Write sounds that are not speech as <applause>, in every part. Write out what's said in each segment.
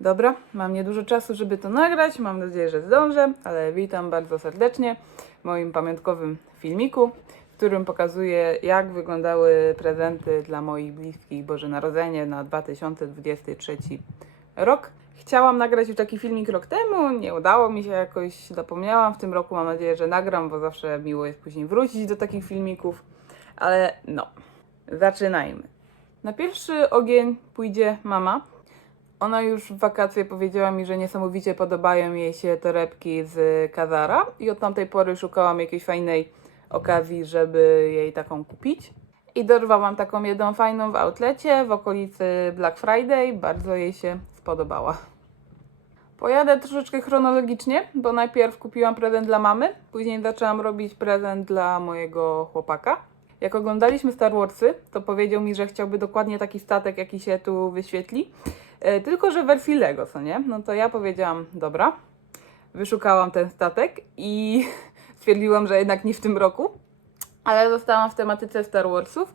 Dobra, mam niedużo czasu, żeby to nagrać. Mam nadzieję, że zdążę, ale witam bardzo serdecznie w moim pamiątkowym filmiku, w którym pokazuję, jak wyglądały prezenty dla moich bliskich Boże Narodzenie na 2023 rok. Chciałam nagrać już taki filmik rok temu, nie udało mi się jakoś, zapomniałam. W tym roku mam nadzieję, że nagram, bo zawsze miło jest później wrócić do takich filmików. Ale no, zaczynajmy. Na pierwszy ogień pójdzie mama. Ona już w wakacje powiedziała mi, że niesamowicie podobają jej się torebki z Kazara i od tamtej pory szukałam jakiejś fajnej okazji, żeby jej taką kupić. I dorwałam taką jedną fajną w outlecie w okolicy Black Friday. Bardzo jej się spodobała. Pojadę troszeczkę chronologicznie, bo najpierw kupiłam prezent dla mamy, później zaczęłam robić prezent dla mojego chłopaka. Jak oglądaliśmy Star Warsy, to powiedział mi, że chciałby dokładnie taki statek, jaki się tu wyświetli, tylko że wersji Lego, co nie? No to ja powiedziałam, dobra, wyszukałam ten statek i <laughs> stwierdziłam, że jednak nie w tym roku, ale zostałam w tematyce Star Warsów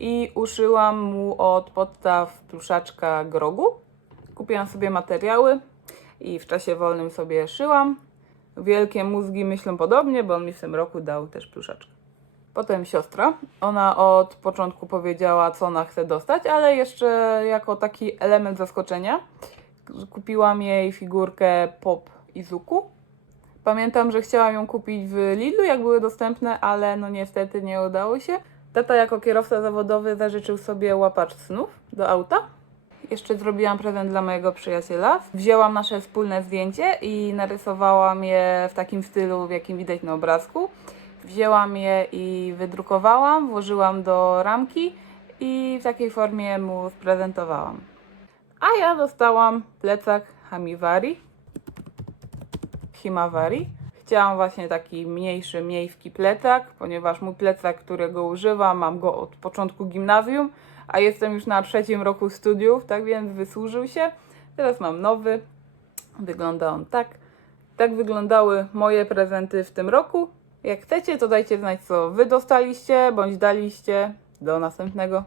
i uszyłam mu od podstaw pluszaczka Grogu. Kupiłam sobie materiały i w czasie wolnym sobie szyłam. Wielkie mózgi myślą podobnie, bo on mi w tym roku dał też pluszaczka. Potem siostra. Ona od początku powiedziała, co ona chce dostać, ale jeszcze jako taki element zaskoczenia kupiłam jej figurkę Pop Izuku. Pamiętam, że chciałam ją kupić w Lidlu, jak były dostępne, ale no niestety nie udało się. Tata jako kierowca zawodowy zażyczył sobie łapacz snów do auta. Jeszcze zrobiłam prezent dla mojego przyjaciela. Wzięłam nasze wspólne zdjęcie i narysowałam je w takim stylu, w jakim widać na obrazku. Wzięłam je i wydrukowałam, włożyłam do ramki i w takiej formie mu sprezentowałam. A ja dostałam plecak Hamiwari, Himawari. Chciałam właśnie taki mniejszy, miejski plecak, ponieważ mój plecak, którego używam, mam go od początku gimnazjum, a jestem już na trzecim roku studiów, tak więc wysłużył się. Teraz mam nowy. Wygląda on tak. Tak wyglądały moje prezenty w tym roku. Jak chcecie, to dajcie znać, co wy dostaliście bądź daliście. Do następnego.